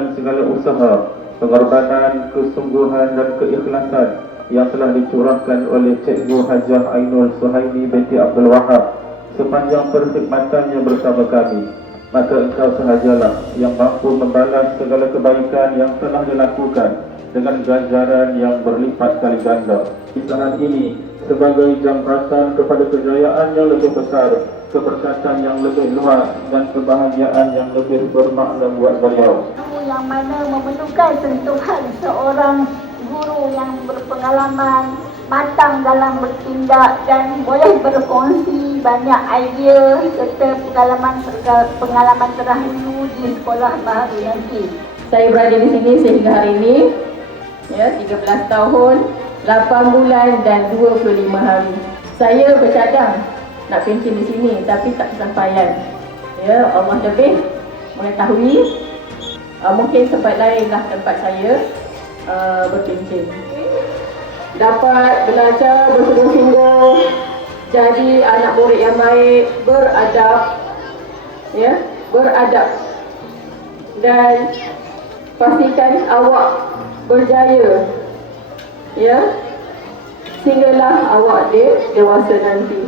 dengan segala usaha, pengorbanan, kesungguhan dan keikhlasan yang telah dicurahkan oleh Cikgu Hajah Ainul Suhaimi binti Abdul Wahab sepanjang perkhidmatannya bersama kami, maka engkau sahajalah yang mampu membalas segala kebaikan yang telah dilakukan dengan ganjaran yang berlipat kali ganda. Pisahan ini sebagai jambatan kepada kejayaan yang lebih besar, keberkatan yang lebih luas dan kebahagiaan yang lebih bermakna buat beliau. Yang mana memerlukan sentuhan seorang guru yang berpengalaman, matang dalam bertindak dan boleh berkongsi banyak idea serta pengalaman terdahulu di sekolah baru nanti. Saya berada di sini sehingga hari ini, 13 tahun, 8 bulan dan 25 hari. Saya bercadang nak pencen di sini tapi tak kesampaian. Allah lebih mengetahui. Mungkin tempat lainlah tempat saya berpencen. Dapat belajar bersungguh-sungguh, jadi anak murid yang baik, beradab, beradab, dan pastikan awak berjaya, sehinggalah awak dewasa nanti.